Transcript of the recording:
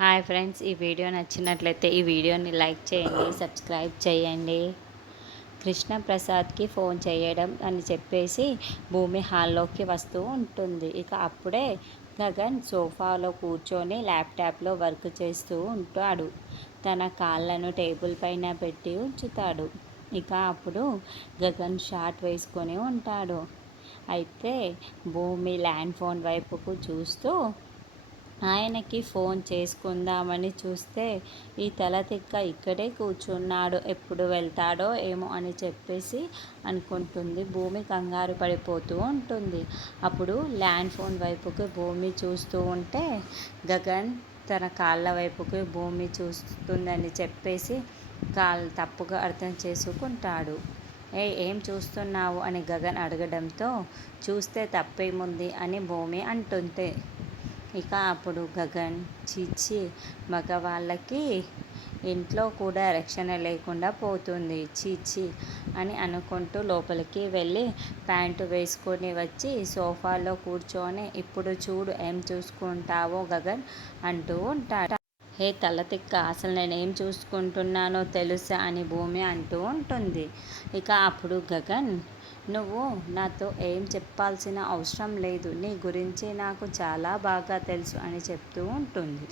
Hi friends, ఈ video నచ్చినట్లయితే ఈ వీడియోని లైక్ చేయండి, సబ్స్క్రైబ్ చేయండి. కృష్ణప్రసాద్కి ఫోన్ చేయడం అని చెప్పేసి భూమి హాల్లోకి వస్తూ ఉంటుంది. ఇక అప్పుడే గగన్ సోఫాలో కూర్చొని ల్యాప్టాప్లో వర్క్ చేస్తూ ఉంటాడు. తన కాళ్ళను టేబుల్ పైన పెట్టి ఉంచుతాడు. ఇక అప్పుడు గగన్ షాట్ వేసుకొని ఉంటాడు. అయితే భూమి ల్యాండ్ ఫోన్ వైపుకు చూస్తూ ఆయనకి ఫోన్ చేసుకుందామని చూస్తే ఈ తలతిక్క ఇక్కడే కూర్చున్నాడు, ఎప్పుడు వెళ్తాడో ఏమో అని చెప్పేసి అనుకుంటుంది. భూమి కంగారు పడిపోతూ ఉంటుంది. అప్పుడు ల్యాండ్ ఫోన్ వైపుకి భూమి చూస్తూ ఉంటే గగన్ తన కాళ్ళ వైపుకి భూమి చూస్తుందని చెప్పేసి తప్పుగా అర్థం చేసుకుంటాడు. ఏం చూస్తున్నావు అని గగన్ అడగడంతో చూస్తే తప్పేముంది అని భూమి అంటుంది. ఇక అప్పుడు గగన్ చీచి, మగవాళ్ళకి ఇంట్లో కూడా రక్షణ లేకుండా పోతుంది చీచి అని అనుకుంటూ లోపలికి వెళ్ళి ప్యాంటు వేసుకొని వచ్చి సోఫాలో కూర్చొని ఇప్పుడు చూడు ఏం చూసుకుంటావో గగన్ అంటూ ఉంటాడు. హే తలతిక్క, అసలు నేనేం చూసుకుంటున్నానో తెలుసా అని భూమి అంటూ ఉంటుంది. ఇక అప్పుడు గగన్, నువ్వు నాతో ఏం చెప్పాల్సిన అవసరం లేదు, నీ గురించి నాకు చాలా బాగా తెలుసు అని చెప్తూ ఉంటుంది.